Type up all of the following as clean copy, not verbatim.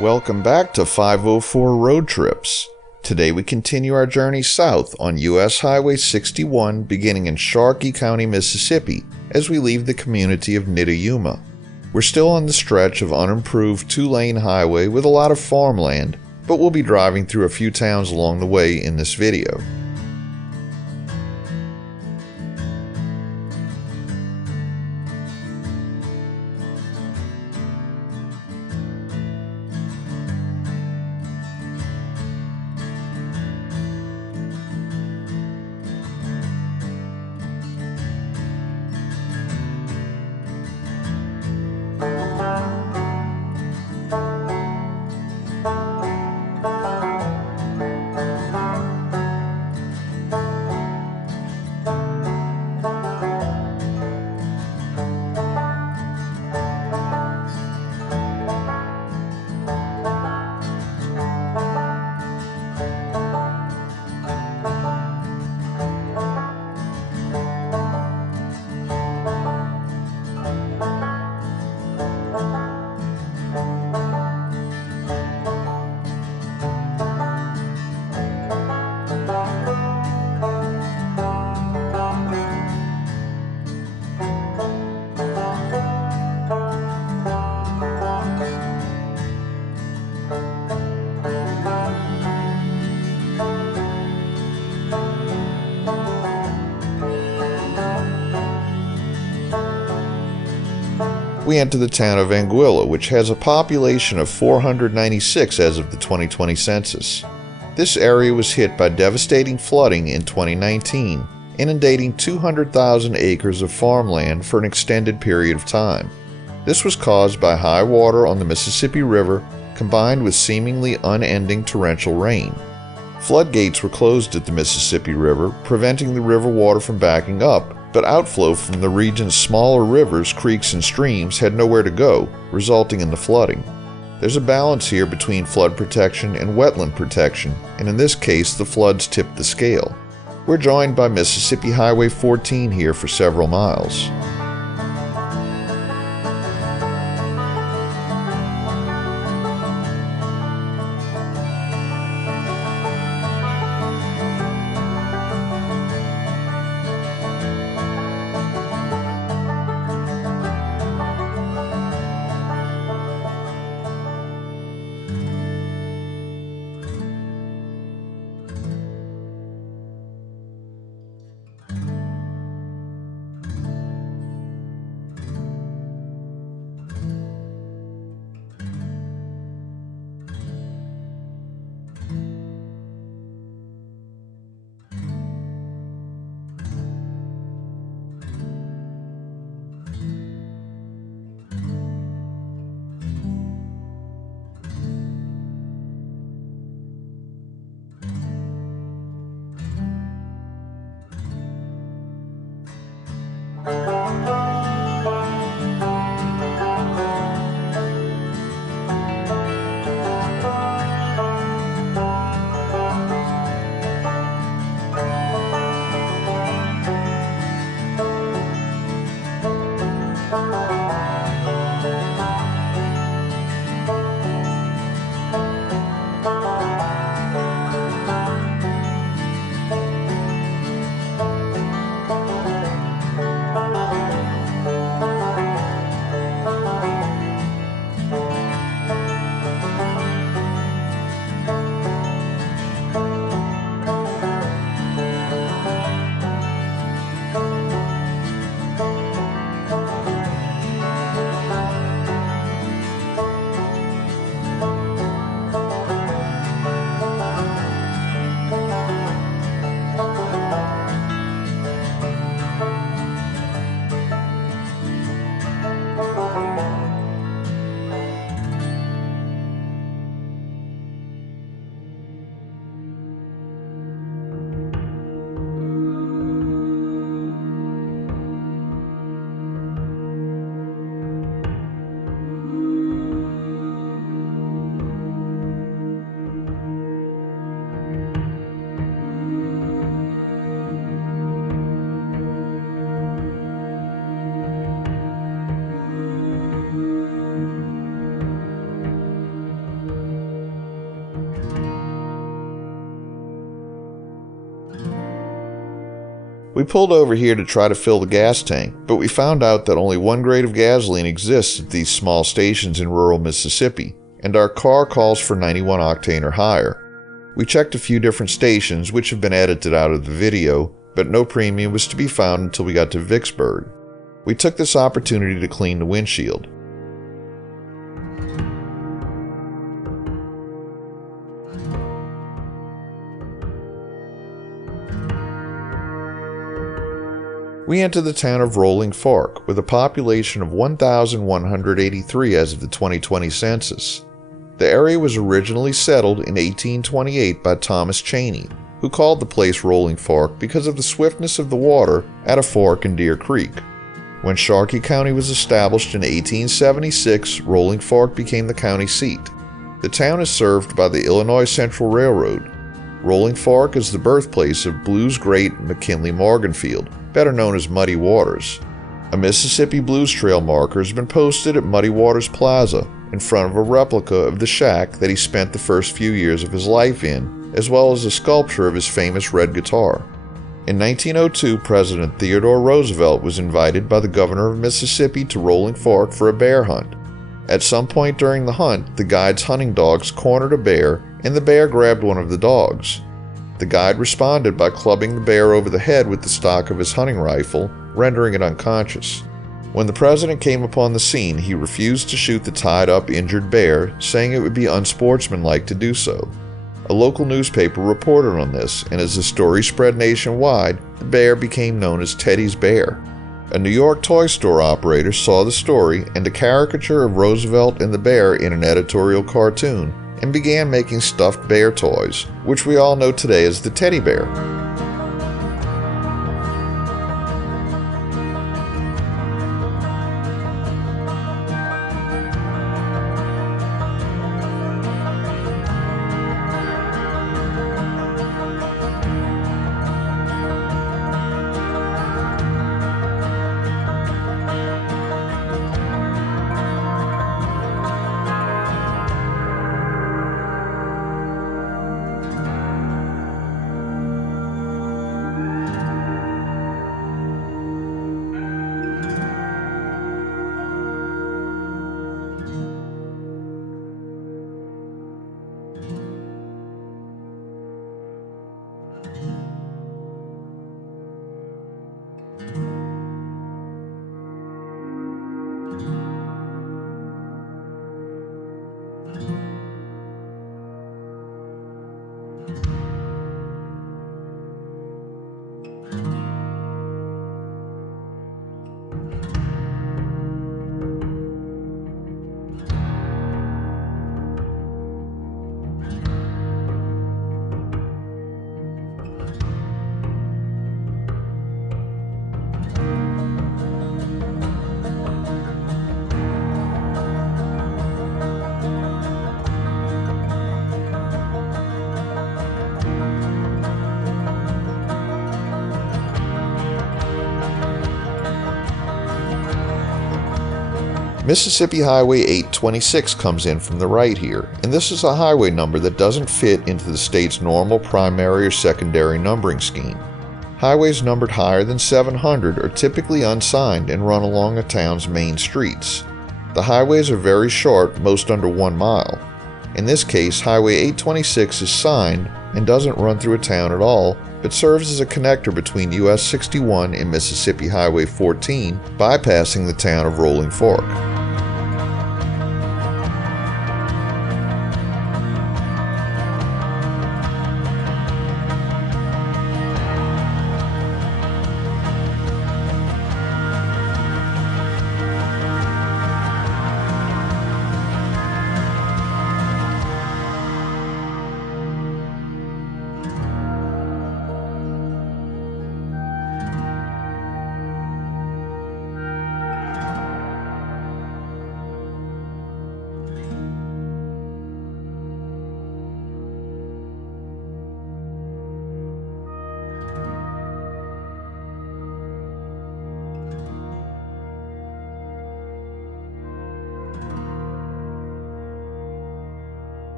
Welcome back to 504 Road Trips. Today we continue our journey south on US Highway 61 beginning in Sharkey County, Mississippi as we leave the community of Nidda-Yuma. We're still on the stretch of unimproved two-lane highway with a lot of farmland, but we'll be driving through a few towns along the way in this video. We enter the town of Anguilla, which has a population of 496 as of the 2020 census. This area was hit by devastating flooding in 2019, inundating 200,000 acres of farmland for an extended period of time. This was caused by high water on the Mississippi River combined with seemingly unending torrential rain. Floodgates were closed at the Mississippi River, preventing the river water from backing up, but outflow from the region's smaller rivers, creeks, and streams had nowhere to go, resulting in the flooding. There's a balance here between flood protection and wetland protection, and in this case the floods tipped the scale. We're joined by Mississippi Highway 14 here for several miles. We pulled over here to try to fill the gas tank, but we found out that only one grade of gasoline exists at these small stations in rural Mississippi, and our car calls for 91 octane or higher. We checked a few different stations which have been edited out of the video, but no premium was to be found until we got to Vicksburg. We took this opportunity to clean the windshield. We entered the town of Rolling Fork with a population of 1,183 as of the 2020 census. The area was originally settled in 1828 by Thomas Cheney, who called the place Rolling Fork because of the swiftness of the water at a fork in Deer Creek. When Sharkey County was established in 1876, Rolling Fork became the county seat. The town is served by the Illinois Central Railroad. Rolling Fork is the birthplace of blues great McKinley Morganfield, better known as Muddy Waters. A Mississippi Blues Trail marker has been posted at Muddy Waters Plaza in front of a replica of the shack that he spent the first few years of his life in, as well as a sculpture of his famous red guitar. In 1902, President Theodore Roosevelt was invited by the governor of Mississippi to Rolling Fork for a bear hunt. At some point during the hunt, the guide's hunting dogs cornered a bear, and the bear grabbed one of the dogs. The guide responded by clubbing the bear over the head with the stock of his hunting rifle, rendering it unconscious. When the president came upon the scene, he refused to shoot the tied-up, injured bear, saying it would be unsportsmanlike to do so. A local newspaper reported on this, and as the story spread nationwide, the bear became known as Teddy's Bear. A New York toy store operator saw the story and a caricature of Roosevelt and the bear in an editorial cartoon, and began making stuffed bear toys, which we all know today as the teddy bear. Mississippi Highway 826 comes in from the right here, and this is a highway number that doesn't fit into the state's normal primary or secondary numbering scheme. Highways numbered higher than 700 are typically unsigned and run along a town's main streets. The highways are very short, most under 1 mile. In this case, Highway 826 is signed and doesn't run through a town at all, but serves as a connector between US 61 and Mississippi Highway 14, bypassing the town of Rolling Fork.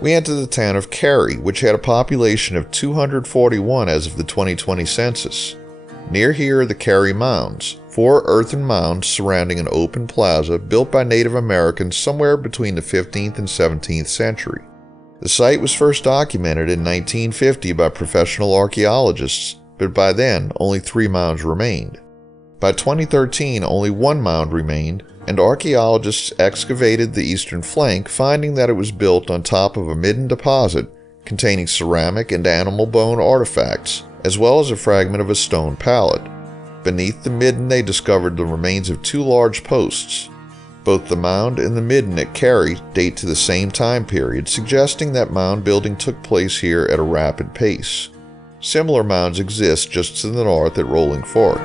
We enter the town of Cary, which had a population of 241 as of the 2020 census. Near here are the Cary Mounds, 4 earthen mounds surrounding an open plaza built by Native Americans somewhere between the 15th and 17th century. The site was first documented in 1950 by professional archaeologists, but by then only 3 mounds remained. By 2013, only 1 mound remained, and archaeologists excavated the eastern flank, finding that it was built on top of a midden deposit containing ceramic and animal bone artifacts, as well as a fragment of a stone pallet. Beneath the midden, they discovered the remains of 2 large posts. Both the mound and the midden at Cary date to the same time period, suggesting that mound building took place here at a rapid pace. Similar mounds exist just to the north at Rolling Fork.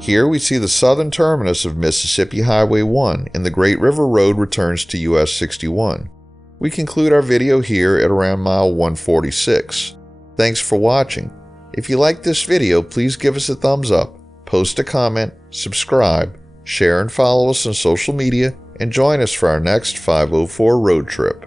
Here we see the southern terminus of Mississippi Highway 1 and the Great River Road returns to US 61. We conclude our video here at around mile 146. Thanks for watching. If you liked this video, please give us a thumbs up, post a comment, subscribe, share and follow us on social media, and join us for our next 504 road trip.